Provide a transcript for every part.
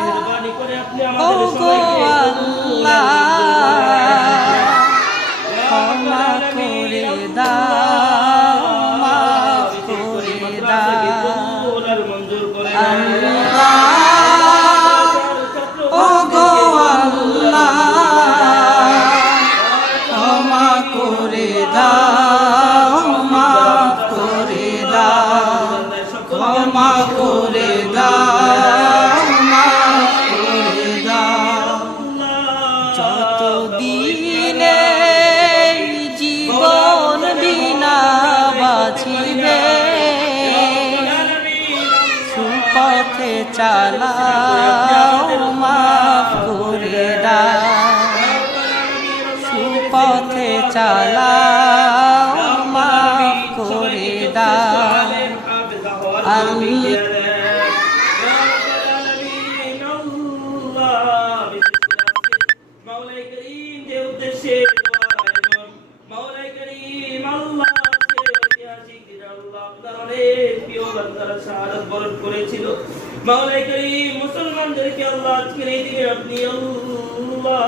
মেহেরবানি করে আপনি আমাদের সবাইকে ক্ষমা করে দাও, মাফ করে দাও মঞ্জুর করে ওগো আল্লাহ, ক্ষমা করে দাও, মাফ করে দাও, ক্ষমা করে দাও, মাফ করে দাও। যতদিনে জীবন বিনা বাঁচিবে, সুপথে চালাও, মাফ করে দাও, সুপথে চালাও, মাফ করে দাও। মুসলমানদেরকে আল্লাহ আজকের এই দিনে আপনি আল্লাহ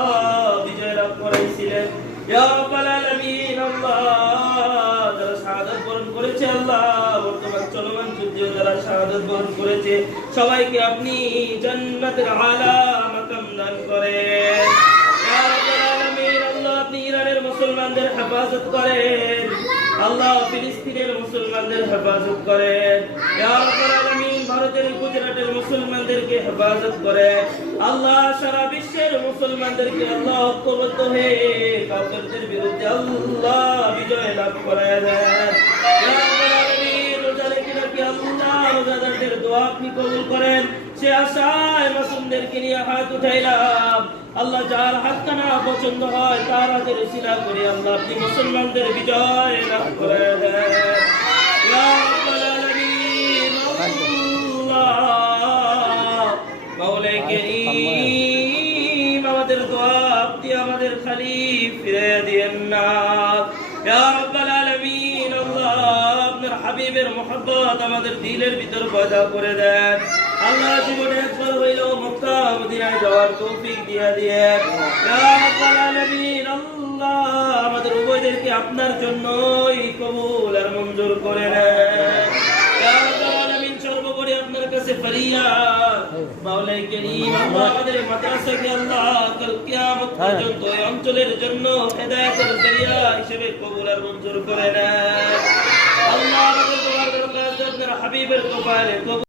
বিজয় লাভ করাইছিলেন। ইয়া রাব্বাল আলামিন, আল্লাহ যারা শাহাদাত বরণ করেছে, আল্লাহ বর্তমান চলমান যুদ্ধে যারা শাহাদাত বরণ করেছে, সবাইকে আপনি জান্নাতের আলা মাকাম দান করেন। ইয়া রাব্বাল আলামিন, আল্লাহ আপনি ইরানের মুসলমানদের হেফাজত করেন, আল্লাহ ফিলিস্তিনের মুসলমানদের হেফাজত করেন। ইয়া রাব্বাল আলামিন, ভারতের গুজরাটের মুসলমানদেরকে হেফাজত করেন। আল্লাহ সারা বিশ্বের মুসলমানদেরকে আল্লাহ ঐক্যবদ্ধ হয়ে কাফেরদের বিরুদ্ধে আল্লাহ বিজয় লাভ করায় দেন। ইয়া রাব্বাল আলামিন, রোজা রেখে রাখি আল্লাহ রোজাদারদের দোয়া আপনি কবুল করেন। সে আশায় মাসুমদেরকে নিয়ে হাত উঠাইলাম, আল্লাহ যার হাতখানা পছন্দ হয় তার হাতের উসিলা করে আল্লাহ আপনি মুসলমানদের বিজয় লাভ করায় দেন। ইয়া রাব্বাল আলামিন, মাওলাই কারীম, আমাদের দোয়া আপনি আমাদের খালি ফিরে দিয়েন না। ইয়া রাব্বাল আলামিন, আল্লাহ আপনার হাবিবের মুহাব্বত আমাদের দিলের ভিতর পয়দা করে দেন। আল্লাহ জীবনে একবার হইলেও মক্কা মদিনায় যাওয়ার তৌফিক দিয়ে দিয়েন। ইয়া রাব্বাল আলামিন, আল্লাহ আমাদের উভয়দেরকে আপনার জন্যই কবুল আর মঞ্জুর করে নেন। ইয়া রাব্বাল আলামিন, সর্বোপরি আপনার কাছে ফরিয়াদ, মাওলাই কারীম, আল্লাহ আমাদের মাদ্রাসাকে আল্লাহ কাল কিয়ামত পর্যন্ত এই অঞ্চলের জন্য হেদায়েতের জরিয়া হিসেবে কবুল আর মঞ্জুর করে নেন। আল্লাহ আমাদের দোয়ার দরকার আপনার হাবিবের কপালে